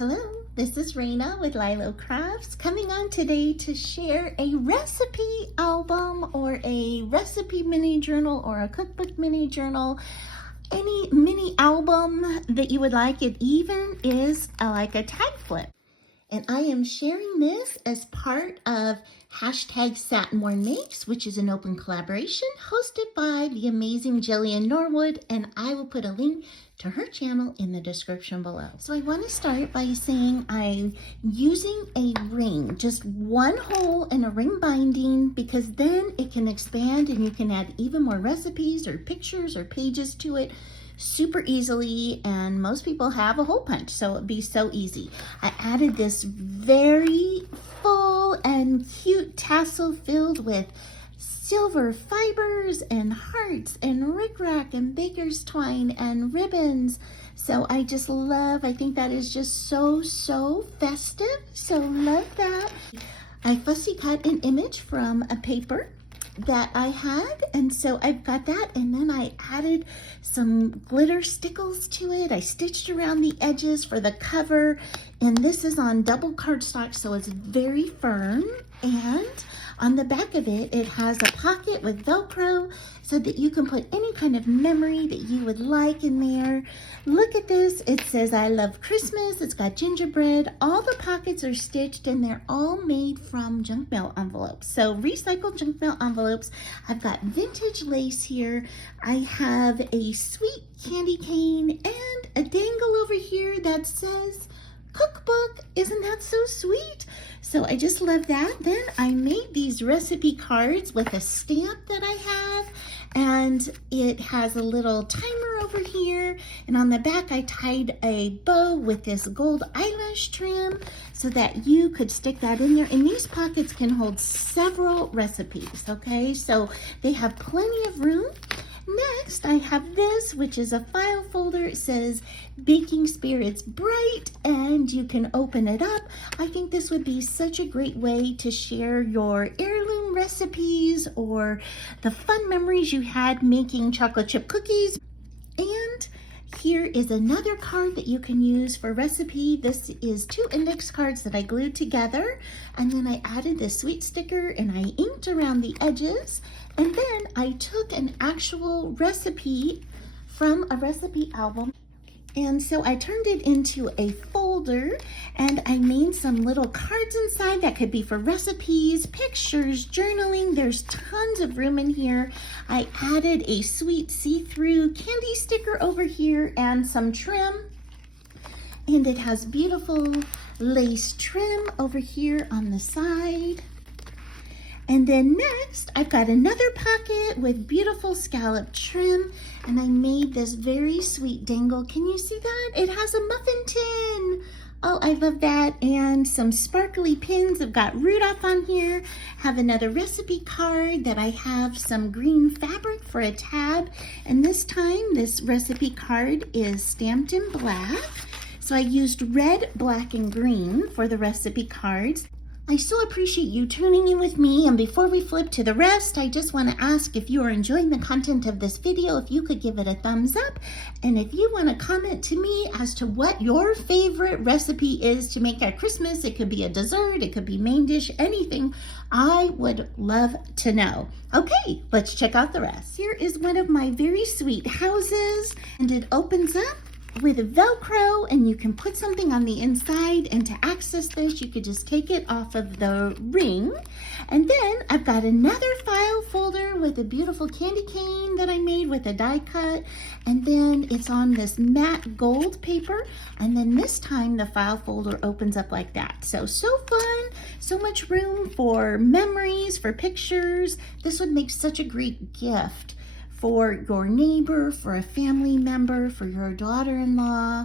Hello, this is Raina with Lylo Crafts, coming on today to share a recipe album or a recipe mini journal or a cookbook mini journal. Any mini album that you would like. It even is like a tag flip. And I am sharing this as part of hashtag Satinborn Makes, which is an open collaboration hosted by the amazing Jillian Norwood, and I will put a link to her channel in the description below. So I want to start by saying I'm using a ring, just one hole in a ring binding, because then it can expand and you can add even more recipes or pictures or pages to it super easily, and most people have a hole punch, so it'd be so easy. I added this very full and cute tassel filled with silver fibers and hearts and rickrack and baker's twine and ribbons. So I just love, I think that is just so festive, so love that. I fussy cut an image from a paper that I had, and so I've got that, and then I added some glitter stickles to it. I stitched around the edges for the cover, and this is on double cardstock, so it's very firm. And on the back of it, it has a pocket with Velcro so that you can put any kind of memory that you would like in there. Look at this. It says, "I love Christmas." It's got gingerbread. All the pockets are stitched, and they're all made from junk mail envelopes. So recycled junk mail envelopes. I've got vintage lace here. I have a sweet candy cane and a dangle over here that says cookbook. Isn't that so sweet? So I just love that. Then I made these recipe cards with a stamp that I have, and it has a little timer over here, and on the back I tied a bow with this gold eyelash trim so that you could stick that in there, and these pockets can hold several recipes. Okay, so they have plenty of room. Next, I have this, which is a file folder. It says Baking Spirits Bright, and you can open it up. I think this would be such a great way to share your heirloom recipes or the fun memories you had making chocolate chip cookies. And here is another card that you can use for recipe. This is 2 index cards that I glued together, and then I added this sweet sticker and I inked around the edges. And then I took an actual recipe from a recipe album, and so I turned it into a folder, and I made some little cards inside that could be for recipes, pictures, journaling. There's tons of room in here. I added a sweet see-through candy sticker over here and some trim, and it has beautiful lace trim over here on the side. And then next, I've got another pocket with beautiful scallop trim, and I made this very sweet dangle. Can you see that? It has a muffin tin. Oh, I love that. And some sparkly pins. I've got Rudolph on here. Have another recipe card that I have some green fabric for a tab. And this time, this recipe card is stamped in black. So I used red, black, and green for the recipe cards. I so appreciate you tuning in with me, and before we flip to the rest, I just want to ask if you are enjoying the content of this video, if you could give it a thumbs up, and if you want to comment to me as to what your favorite recipe is to make at Christmas. It could be a dessert, it could be main dish, anything. I would love to know. Okay, let's check out the rest. Here is one of my very sweet houses, and it opens up with Velcro, and you can put something on the inside, and to access this you could just take it off of the ring. And then I've got another file folder with a beautiful candy cane that I made with a die cut, and then it's on this matte gold paper, and then this time the file folder opens up like that. So fun, so much room for memories, for pictures. This would make such a great gift for your neighbor, for a family member, for your daughter-in-law.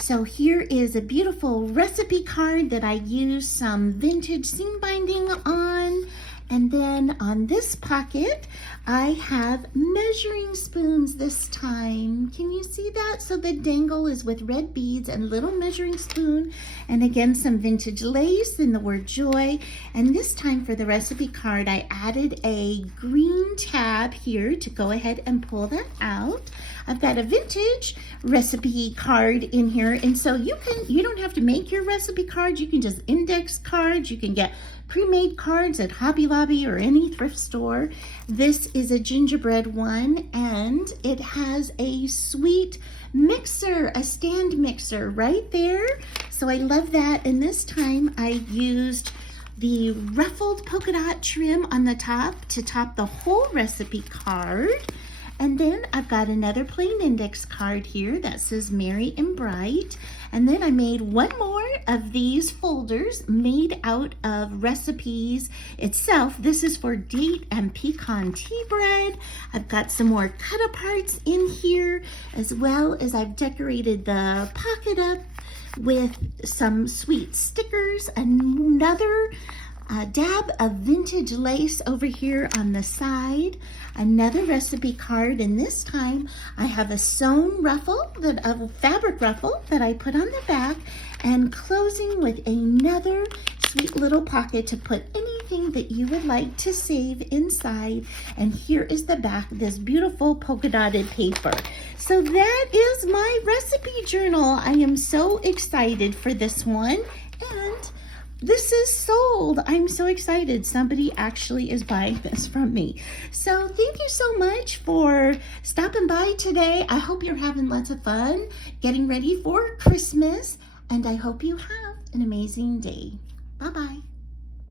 So here is a beautiful recipe card that I used some vintage seam binding on, And then on this pocket, I have measuring spoons this time. Can you see that? So the dangle is with red beads and little measuring spoon. And again, some vintage lace and the word joy. And this time for the recipe card, I added a green tab here to go ahead and pull that out. I've got a vintage recipe card in here. And so you don't have to make your recipe cards. You can just index cards. You can get pre-made cards at Hobby Lobby or any thrift store. This is a gingerbread one, and it has a sweet mixer, a stand mixer right there. So I love that. And this time I used the ruffled polka dot trim on the top to top the whole recipe card. And then I've got another plain index card here that says Merry and Bright. And then I made one more of these folders made out of recipes itself. This is for date and pecan tea bread. I've got some more cut aparts in here, as well as I've decorated the pocket up with some sweet stickers, another dab of vintage lace over here on the side, another recipe card, and this time I have a sewn ruffle, a fabric ruffle that I put on the back, and closing with another sweet little pocket to put anything that you would like to save inside. And here is the back, this beautiful polka dotted paper. So that is my recipe journal. I am so excited for this one, and this is sold. I'm so excited. Somebody actually is buying this from me. So thank you so much for stopping by today. I hope you're having lots of fun getting ready for Christmas, and I hope you have an amazing day. Bye-bye.